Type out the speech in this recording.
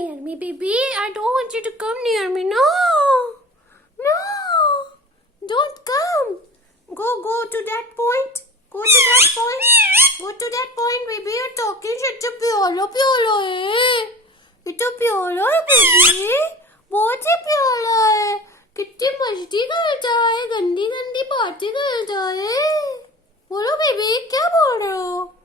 near me, baby. I don't want you to come near me. No. No. Don't come. Go to that point. Go to that point. Go to that point, baby. You're talking such a प्याला है. ये तो प्याला है, baby. बहुत ही प्याला है. कितनी मस्ती करता है. गंदी गंदी बातें करता है. बोलो बेबी, क्या बोल रहे हो?